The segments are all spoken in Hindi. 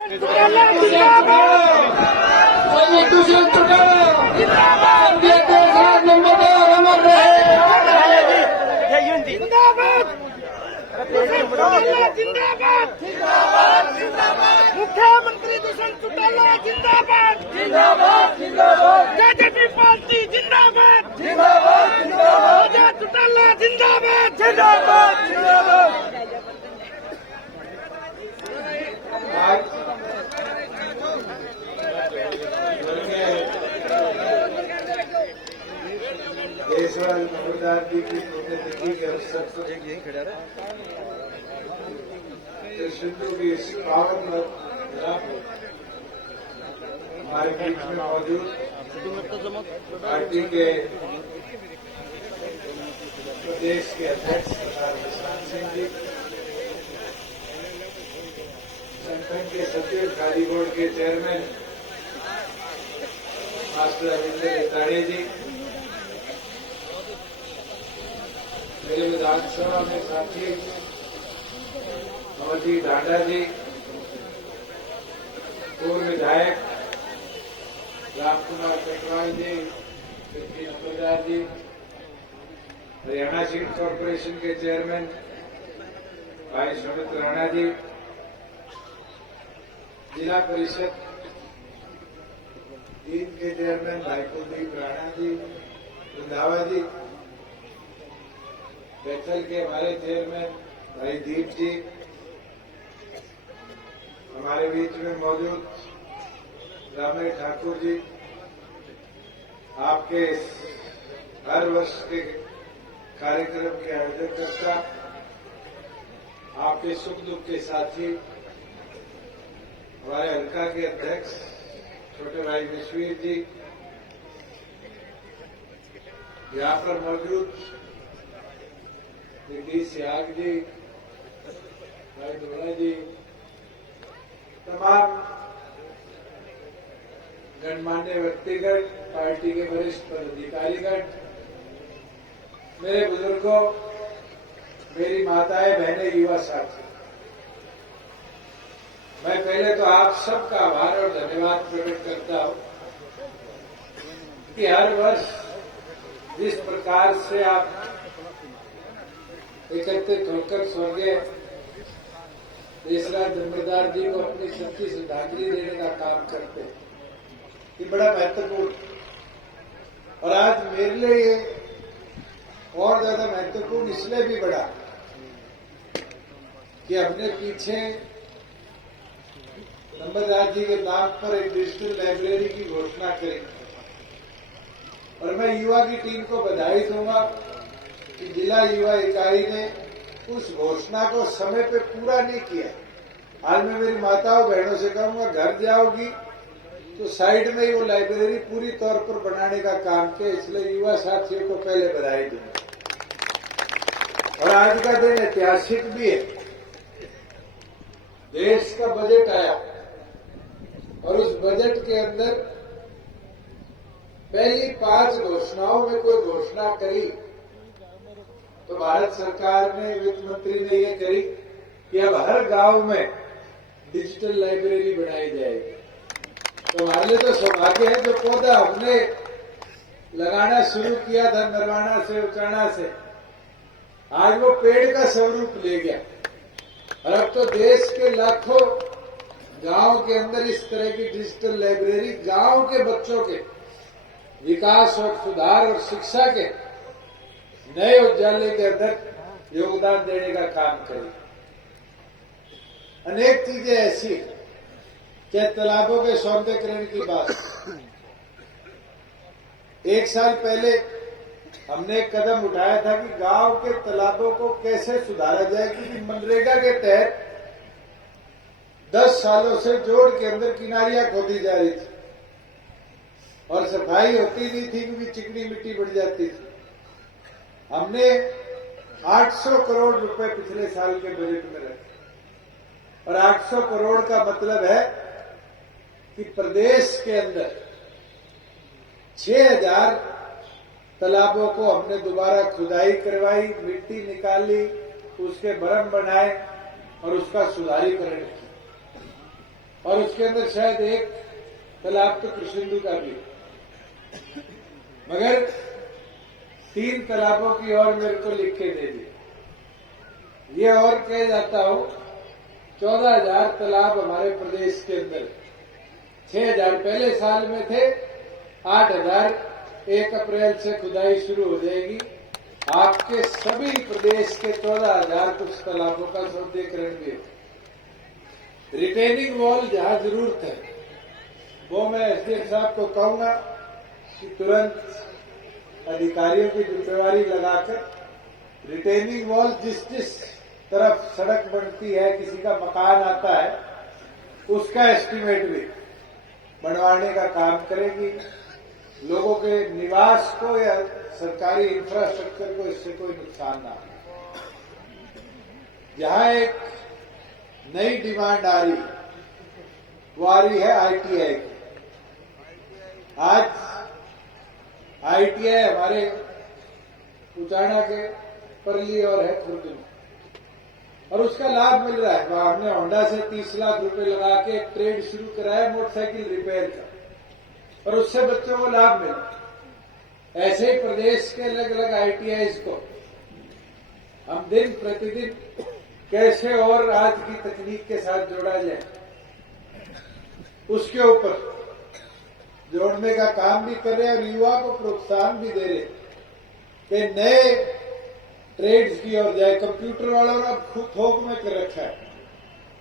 मुख्यमंत्री दुष्यंत चौटाला जिंदाबाद जिंदाबाद जिंदाबाद जेजेपी पार्टी जिंदाबाद जिंदाबाद जिंदाबाद चौटाला जिंदाबाद जिंदाबाद जिंदाबाद। देशवाल नंबरदार जी की पुण्यतिथि के अवसर पर सिंधु की इस पावन हमारे बीच में मौजूद पार्टी के प्रदेश के अध्यक्ष सरदार प्रशांत सिंह जी, संगठन के सचिव खादी बोर्ड के चेयरमैन मास्टर रविंद्र इताड़े जी, मेरे विधानसभा में साथी मोदी डांडा जी, पूर्व विधायक राम कुमार कटवाल जी, डिप्टी नंबरदार जी, हरियाणा सीड कॉर्पोरेशन के चेयरमैन भाई सुमित राणा जी, जिला परिषद टीम के चेयरमैन भाई कुलदीप राणा जी, रंधावा जी, बैठल के हमारे चेयरमैन भाई दीप जी, हमारे बीच में मौजूद रामेश ठाकुर जी, आपके हर वर्ष के कार्यक्रम के आयोजकर्ता, आपके सुख दुख के साथी, हमारे हल्का के अध्यक्ष छोटे भाई विश्वीर जी, यहाँ पर मौजूद डी सियाग जी, भाई डोला जी, तमाम गणमान्य व्यक्तिगण, पार्टी के वरिष्ठ पदाधिकारीगण, मेरे बुजुर्गों, मेरी माताएं, बहनें, युवा साथी, मैं पहले तो आप सबका आभार और धन्यवाद प्रकट करता हूं कि हर वर्ष जिस प्रकार से आप एकत्रित होकर स्वर्गीय देशराज नंबरदार जी को अपनी सच्ची श्रद्धांजलि देने का काम करते हैं, ये बड़ा महत्वपूर्ण। और आज मेरे लिए ये और ज्यादा महत्वपूर्ण इसलिए भी बड़ा कि हमने पीछे नंबरदार जी के नाम पर एक डिजिटल लाइब्रेरी की घोषणा करी, और मैं युवा की टीम को बधाई दूंगा कि जिला युवा इकाई ने उस घोषणा को समय पे पूरा नहीं किया। आज मैं मेरी माताओं बहनों से कहूंगा, घर जाओगी तो साइड में ही वो लाइब्रेरी पूरी तौर पर बनाने का काम किया, इसलिए युवा साथियों को पहले बधाई दूंगा। और आज का दिन ऐतिहासिक भी है। देश का बजट आया और उस बजट के अंदर पहली 5 घोषणाओं में कोई घोषणा करी तो भारत सरकार ने, वित्त मंत्री ने ये करी कि अब हर गांव में डिजिटल लाइब्रेरी बनाई जाएगी। तो हमारे लिए तो सौभाग्य है, जो पौधा हमने लगाना शुरू किया था नरवाना से, उचाना से, आज वो पेड़ का स्वरूप ले गया। और अब तो देश के लाखों गांव के अंदर इस तरह की डिजिटल लाइब्रेरी गांव के बच्चों के विकास और सुधार और शिक्षा के नए उजाले के अंदर योगदान देने का काम करें। अनेक चीजें ऐसी, क्या तालाबों के सौंदर्यीकरण की बात, 1 साल पहले हमने एक कदम उठाया था कि गांव के तालाबों को कैसे सुधारा जाए, क्योंकि मनरेगा के तहत 10 सालों से जोड़ के अंदर किनारियां खोदी जा रही थी और सफाई होती नहीं थी क्योंकि चिकनी मिट्टी बढ़ जाती थी। हमने 800 करोड़ रुपए पिछले साल के बजट में रखे, और 800 करोड़ का मतलब है कि प्रदेश के अंदर 6000 तालाबों को हमने दोबारा खुदाई करवाई, मिट्टी निकाली, उसके भरम बनाए और उसका सुधारीकरण किया। और उसके अंदर शायद एक तालाब तो कृष्णिंदु का भी, मगर 3 तालाबों की और मेरे को लिख के दे दी। ये और कह जाता हूं 14,000 तालाब हमारे प्रदेश के अंदर, 6,000 पहले साल में थे, 8,000 1 अप्रैल से खुदाई शुरू हो जाएगी। आपके सभी प्रदेश के 14,000 कुछ तालाबों का सौंदर्यीकरण भी है। रिटेनिंग वॉल जहां जरूरत है वो मैं एसडीएम साहब को कहूंगा कि तुरंत अधिकारियों की जिम्मेवारी लगाकर रिटेनिंग वॉल जिस जिस तरफ सड़क बनती है, किसी का मकान आता है, उसका एस्टीमेट भी बनवाने का काम करेगी। लोगों के निवास को या सरकारी इंफ्रास्ट्रक्चर को इससे कोई नुकसान ना हो। जहां एक नई डिमांड आ रही, वो आ रही है आईटीआई की। आज आईटीआई हमारे उचाना के परली और है खुर्द में, और उसका लाभ मिल रहा है। हमने होंडा से 30 लाख रुपए लगा के एक ट्रेड शुरू कराया मोटरसाइकिल रिपेयर का, और उससे बच्चों को लाभ मिला। ऐसे ही प्रदेश के अलग अलग आईटीआईज को हम दिन प्रतिदिन कैसे और आज की तकनीक के साथ जोड़ा जाए, उसके ऊपर जोड़ने का काम भी कर रहे हैं और युवा को प्रोत्साहन भी दे रहे कि नए ट्रेड्स की ओर जाए। कंप्यूटर वालों ने अब खुद थोक में कर रखा है,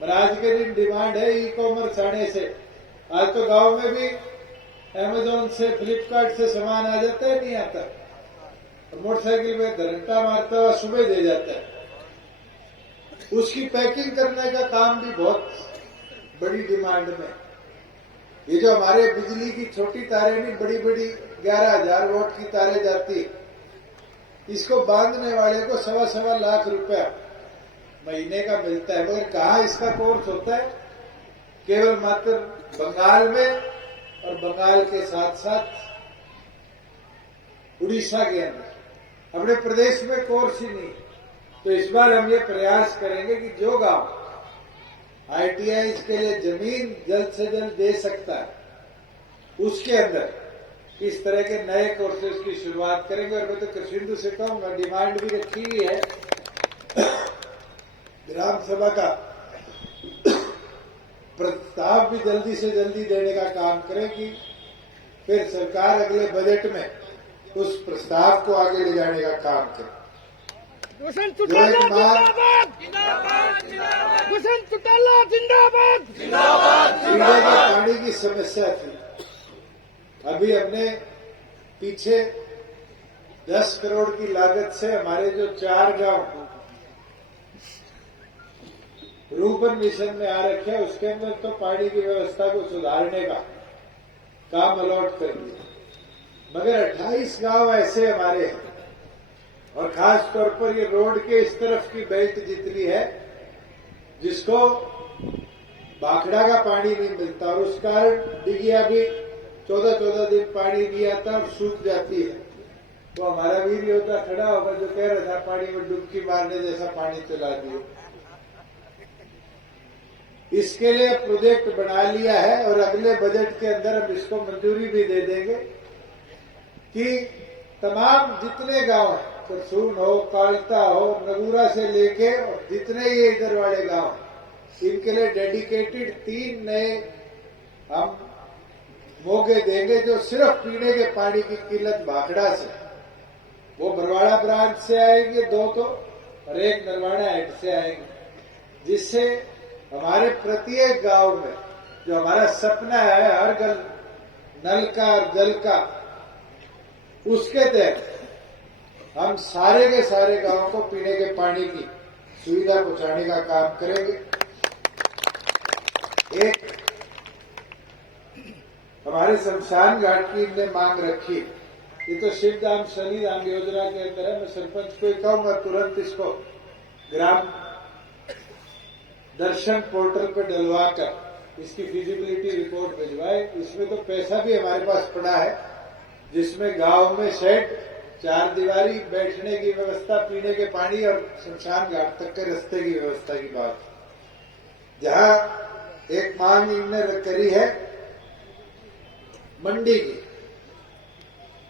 पर आज के दिन डिमांड है ई कॉमर्स आने से। आज तो गांव में भी अमेजोन से, फ्लिपकार्ट से सामान आ जाता है, नहीं आता, और मोटरसाइकिल में घंटा मारता हुआ सुबह दे जाता है। उसकी पैकिंग करने का काम भी बहुत बड़ी डिमांड में। ये जो हमारे बिजली की छोटी तारें नहीं, बड़ी बड़ी 11,000 वोल्ट की तारें जाती, इसको बांधने वाले को 1.25 लाख रुपया महीने का मिलता है। मगर कहाँ इसका कोर्स होता है? केवल मात्र बंगाल में, और बंगाल के साथ साथ उड़ीसा के अंदर। अपने प्रदेश में कोर्स ही नहीं। तो इस बार हम ये प्रयास करेंगे कि जो गांव आईटीआई के लिए जमीन जल्द से जल्द दे सकता है, उसके अंदर इस तरह के नए कोर्सेज की शुरुआत करेंगे। और मैं तो कृष्णिंदु से कहूंगा, डिमांड भी रखी हुई है ग्राम सभा का प्रस्ताव भी जल्दी से जल्दी देने का काम करेगी। फिर सरकार अगले बजट में उस प्रस्ताव को आगे ले जाने का काम करे। दुष्यंत चौटाला जिंदाबाद, दुष्यंत चौटाला जिंदाबाद, पीने के पानी की समस्या थी। अभी हमने पीछे 10 करोड़ की लागत से हमारे जो 4 गांव रूपन मिशन में आ रखे हैं, उसके अंदर तो पानी की व्यवस्था को सुधारने का काम अलॉट कर दिया। मगर 28 गांव ऐसे हमारे हैं, और खास तौर पर ये रोड के इस तरफ की बेल्ट जितनी है, जिसको भाखड़ा का पानी नहीं मिलता, और उस कारण डिगिया भी 14-14 दिन पानी नहीं आता और सूख जाती है। तो हमारा वीर योद्धा खड़ा होगा जो कह रहा था पानी में डुबकी मारने जैसा पानी चला दिए। इसके लिए प्रोजेक्ट बना लिया है, और अगले बजट के अंदर हम इसको मंजूरी भी दे देंगे कि तमाम जितने गांव हैं, करसून हो, कालता हो, नगूरा से लेके और जितने ये इधर वाले गांव, इनके लिए डेडिकेटेड 3 नए हम मोगे देंगे, जो सिर्फ पीने के पानी की किल्लत भाखड़ा से, वो बरवाड़ा ब्रांच से आएंगे 2 तो, और 1 नरवाड़ा हेड से आएंगे, जिससे हमारे प्रत्येक गांव में जो हमारा सपना है हर घर नल का और जल का, उसके तहत हम सारे के सारे गांवों को पीने के पानी की सुविधा पहुंचाने का काम करेंगे। एक हमारे शमशान घाट की इनने मांग रखी, ये तो शिवधाम शनिधाम योजना के अंदर है। मैं सरपंच को कहूंगा तुरंत इसको ग्राम दर्शन पोर्टल पर डलवाकर इसकी फिजिबिलिटी रिपोर्ट भिजवाए। इसमें तो पैसा भी हमारे पास पड़ा है, जिसमें गांव में शेड, 4 दीवारी, बैठने की व्यवस्था, पीने के पानी और शमशान घाट तक के रास्ते की व्यवस्था की बात। जहां एक मांग इनने करी है मंडी की।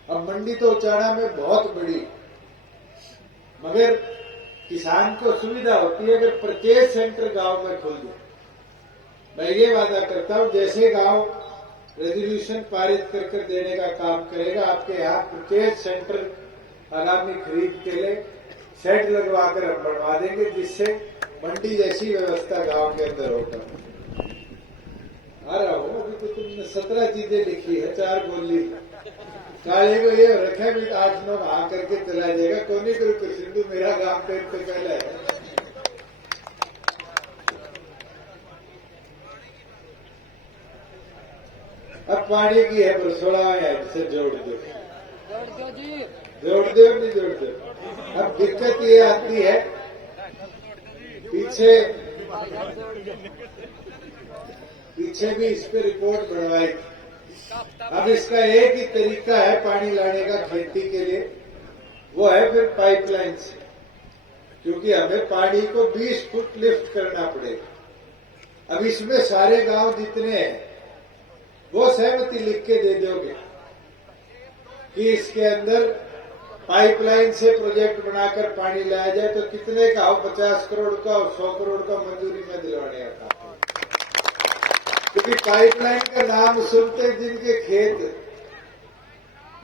अब मंडी तो उचाना में बहुत बड़ी, मगर किसान को सुविधा होती है अगर परचेज सेंटर गांव में खुल जाए। मैं ये वादा करता हूं, जैसे गांव रेजोल्यूशन पारित कर देने का काम करेगा, आपके यहाँ परचेज सेंटर आगामी खरीद के लिए शेड लगवाकर हम बनवा देंगे, जिससे मंडी जैसी व्यवस्था गांव के अंदर होगा। आ रहा हूं, अभी तो तुमने 17 चीजें लिखी है, 4 बोल ली। काले को ये रखा भी 8-9 आ करके चला जाएगा। कोनी करो सिंधु, मेरा गांव पेड़ पे पहले है। अब पानी की है बरसोड़ा है, इसे जोड़ दो जी, जोड़ दो नहीं जोड़ दो। अब दिक्कत ये आती है, पीछे भी इस पे रिपोर्ट बनवाई। अब इसका एक ही तरीका है पानी लाने का खेती के लिए, वो है फिर पाइपलाइन से, क्योंकि हमें पानी को 20 फुट लिफ्ट करना पड़ेगा। अब इसमें सारे गांव जितने हैं वो सहमति लिख के दे दोगे कि इसके अंदर पाइपलाइन से प्रोजेक्ट बनाकर पानी लाया जाए, तो कितने का हो? 50 करोड़ का और 100 करोड़ का मंजूरी में दिलवाने का। क्योंकि पाइपलाइन का नाम सुनते जिनके खेत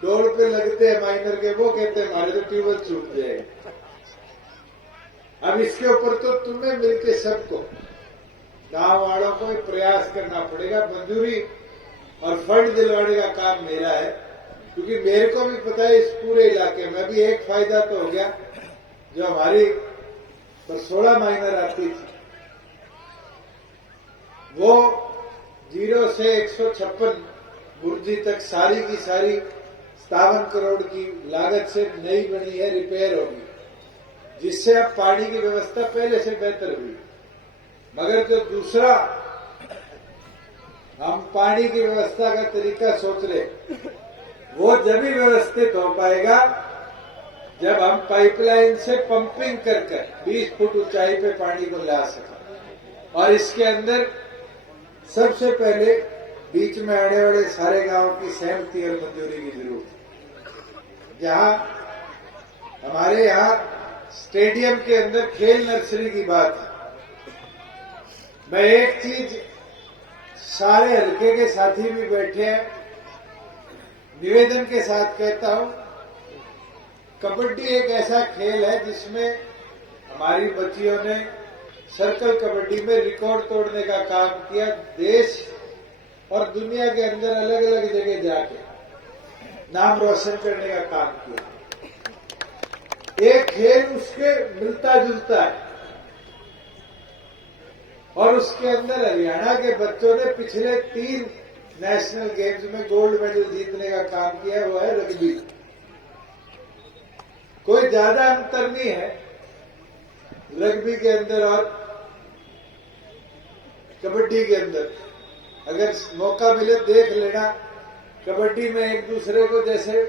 डोल पे लगते हैं माइनर के, वो कहते हैं हमारे तो ट्यूबवेल छूट जाएगा। अब इसके ऊपर तो तुम्हें मिलके सबको, गांव वालों को प्रयास करना पड़ेगा। मंजूरी और फंड दिलवाने का काम मेरा है, क्योंकि मेरे को भी पता है इस पूरे इलाके में भी एक फायदा तो हो गया, जो हमारी परसोड़ा माइनर आती थी वो 0 से 156 बुर्जी तक सारी की सारी 57 करोड़ की लागत से नई बनी है, रिपेयर होगी, जिससे अब पानी की व्यवस्था पहले से बेहतर हुई। मगर जो दूसरा हम पानी की व्यवस्था का तरीका सोच रहे, वो जब ही व्यवस्थित हो पाएगा जब हम पाइपलाइन से पंपिंग कर 20 फुट ऊंचाई पे पानी को ला सकें। और इसके अंदर सबसे पहले बीच में आने वाले सारे गांवों की सहमति और मंजूरी की जरूरत है। जहां हमारे यहां स्टेडियम के अंदर खेल नर्सरी की बात है, मैं एक चीज सारे हल्के के साथी भी बैठे हैं, निवेदन के साथ कहता हूं, कबड्डी एक ऐसा खेल है जिसमें हमारी बच्चियों ने सर्कल कबड्डी में रिकॉर्ड तोड़ने का काम किया, देश और दुनिया के अंदर अलग अलग जगह जाके नाम रोशन करने का काम किया। एक खेल उसके मिलता जुलता है, और उसके अंदर हरियाणा के बच्चों ने पिछले 3 नेशनल गेम्स में गोल्ड मेडल जीतने का काम किया है, वो है रग्बी। कोई ज्यादा अंतर नहीं है रग्बी के अंदर और कबड्डी के अंदर। अगर मौका मिले देख लेना, कबड्डी में एक दूसरे को जैसे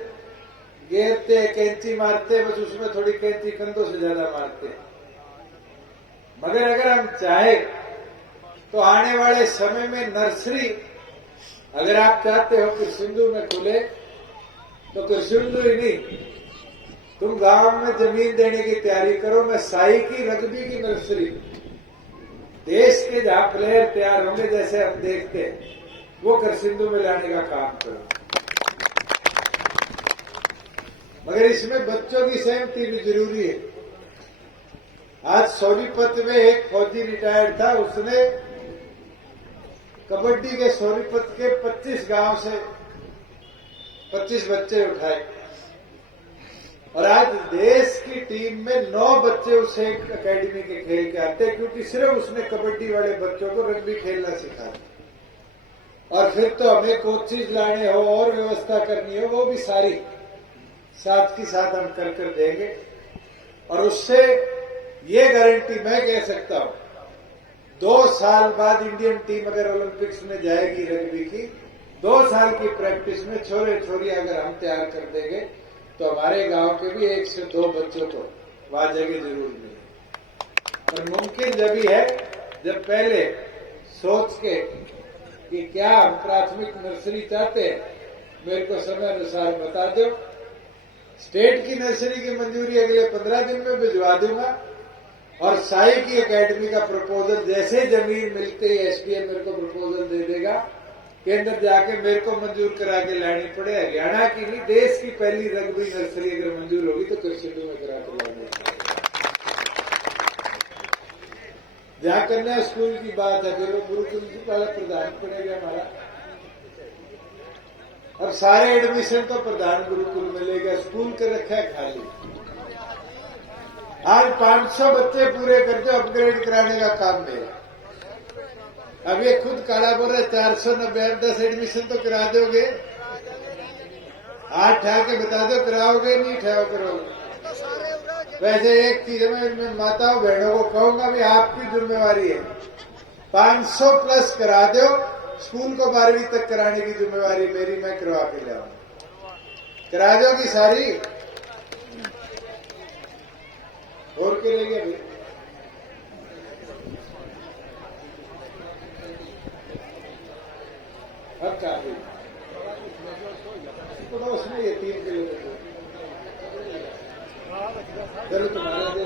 घेरते कैंची मारते, बस उसमें थोड़ी कैंची कंधों से ज्यादा मारते हैं। मगर अगर हम चाहें तो आने वाले समय में नर्सरी, अगर आप चाहते हो कि सिंधु में खुले, तो फिर सिंधु ही नहीं, तुम गांव में जमीन देने की तैयारी करो। मैं साई की रग्बी की नर्सरी, देश के जहां प्लेयर तैयार होंगे जैसे हम देखते हैं, वो कर सिंधु में लाने का काम करो। मगर इसमें बच्चों की सहमति भी जरूरी है। आज सोनीपत में एक फौजी रिटायर्ड था, उसने कबड्डी के सोनीपत के 25 गांव से 25 बच्चे उठाए, और आज देश की टीम में 9 बच्चे उसे एक अकेडमी के खेल के आते हैं, क्योंकि सिर्फ उसने कबड्डी वाले बच्चों को रग्बी खेलना सिखाया। और फिर तो हमें कोचेज लाने हो और व्यवस्था करनी हो, वो भी सारी साथ की साथ हम कर देंगे। और उससे ये गारंटी मैं कह सकता हूं, 2 साल बाद इंडियन टीम अगर ओलंपिक्स में जाएगी रग्बी की, 2 साल की प्रैक्टिस में छोरे छोरियां अगर हम तैयार कर देंगे, तो हमारे गांव के भी 1 से 2 बच्चों को वहां जगह जरूर मिले। और मुमकिन जब ही है जब पहले सोच के कि क्या हम प्राथमिक नर्सरी चाहते हैं, मेरे को समय अनुसार बता दो। स्टेट की नर्सरी की मंजूरी अगले 15 दिन में भिजवा दूंगा और साई की एकेडमी का प्रपोजल जैसे जमीन मिलते ही एसडीएम मेरे को प्रपोजल दे देगा, केंद्र जाके मेरे को मंजूर करा के लानी पड़े। हरियाणा की नहीं, देश की पहली रग्बी नर्सरी अगर मंजूर होगी तो कृषि में करा के लानी। जहां कन्या स्कूल की बात है, फिर वो गुरुकुल की पहले प्रधान पड़ेगा हमारा। अब सारे एडमिशन तो प्रधान गुरुकुल मिलेगा, स्कूल के रखा है खाली। आज 500 बच्चे पूरे करके अपग्रेड कराने का काम मेरा। अब ये खुद काला बोल रहे 490, 10 एडमिशन तो करा दोगे, 8 ठा के बता दो कराओगे नहीं ठहरो करोगे। वैसे एक चीज मैं माताओं बहनों को कहूंगा भी आपकी जिम्मेवारी है, 500 प्लस करा दो। स्कूल को 12वीं तक कराने की जिम्मेवारी मेरी, मैं करवा के लाऊंगा। करा दोगी सारी और के लेंगे भी। अब काफी पड़ोस में ये 3 किलोमीटर चलो तुम्हारे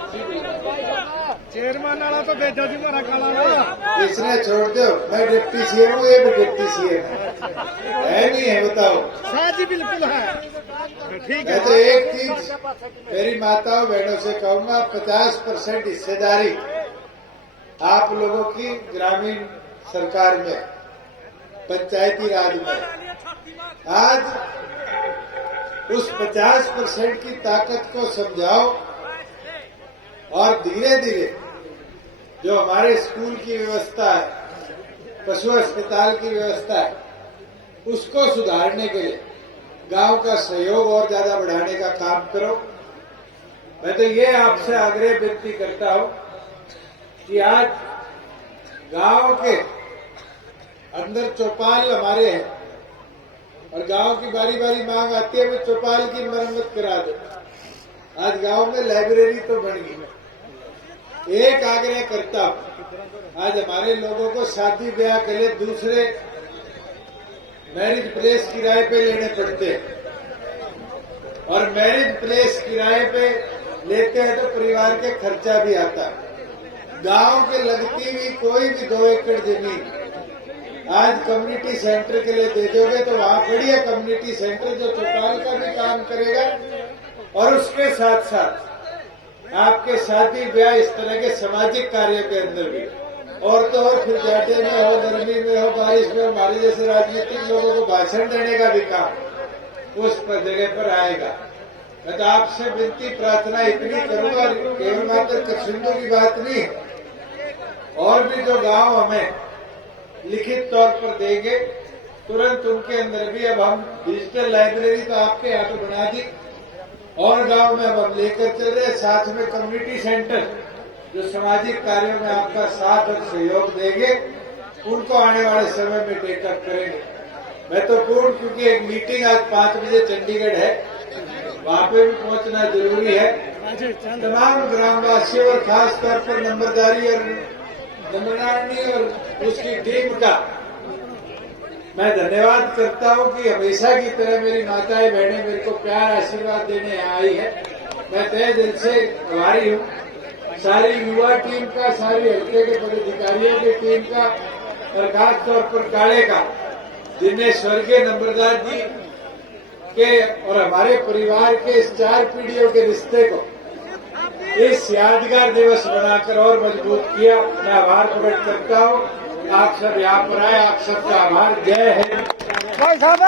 चेयरमैन वाला तो भेजा जी मारा काला ना, इसने छोड़ दो। मैं डिप्टी सीएम हूँ, ये भी डिप्टी सीएम है नहीं है, बताओ। हाँ जी बिल्कुल है, ठीक है। मैं तो एक चीज मेरी माताओं बहनों से कहूंगा, 50% हिस्सेदारी आप लोगों की ग्रामीण सरकार में, पंचायती राज में। आज उस 50% की ताकत को समझाओ और धीरे धीरे जो हमारे स्कूल की व्यवस्था है, पशु अस्पताल की व्यवस्था है, उसको सुधारने के लिए गांव का सहयोग और ज्यादा बढ़ाने का काम करो। मैं तो ये आपसे आग्रह विनती करता हूं कि आज गांव के अंदर चौपाल हमारे हैं और गांव की बारी बारी मांग आती है वो चौपाल की मरम्मत करा दो। आज गांव में लाइब्रेरी तो बन गई। एक आग्रह करता हूं, आज हमारे लोगों को शादी ब्याह के लिए दूसरे मैरिज प्लेस किराए पे लेने पड़ते हैं और मैरिज प्लेस किराए पे लेते हैं तो परिवार के खर्चा भी आता है। गांव के लगती हुई कोई भी 2 एकड़ जमीन आज कम्युनिटी सेंटर के लिए दे दोगे तो वहां बढ़िया कम्युनिटी सेंटर जो चौपाल का भी काम करेगा और उसके साथ साथ आपके शादी ब्याह इस तरह के सामाजिक कार्यों के अंदर भी, और तो और फिर जाटे में हो, गर्मी में हो, बारिश में हो, हमारे जैसे राजनीतिक लोगों को भाषण देने का भी काम उस पर जगह पर आएगा। मैं तो आपसे विनती प्रार्थना इतनी करूंगा, केवल मात्र कसिंदों की बात नहीं, और भी जो गांव हमें लिखित तौर पर देंगे तुरंत उनके अंदर भी अब हम डिजिटल लाइब्रेरी तो आपके यहाँ पे बना दी और गांव में अब हम लेकर चल रहे, साथ में कम्युनिटी सेंटर जो सामाजिक कार्यों में आपका साथ और सहयोग देंगे उनको आने वाले समय में टेकअप करेंगे। मैं तो पूर्ण, क्योंकि एक मीटिंग आज 5 बजे चंडीगढ़ है, वहां पे भी पहुंचना जरूरी है। तमाम ग्रामवासियों और खास तौर पर नंबरदारी और नंबरदारी और उसकी टीम का मैं धन्यवाद करता हूं कि हमेशा की तरह मेरी माताएं बहनें मेरे को प्यार आशीर्वाद देने आई है। मैं तहे दिल से आभारी हूं सारी युवा टीम का, सारी हल्के के पदाधिकारियों की टीम का और खास तौर पर काले का, जिनने स्वर्गीय नंबरदार जी के और हमारे परिवार के इस 4 पीढ़ियों के रिश्ते को इस यादगार दिवस बनाकर और मजबूत किया। मैं आभार प्रकट करता हूं। आप सब यहाँ पर आए, आप सबका आभार। जय हिंद। भाई साहब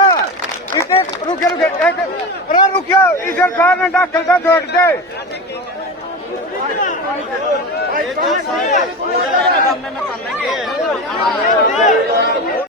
इतने रुकियो इस सरकार ने डॉक्टर का जोड़ दे।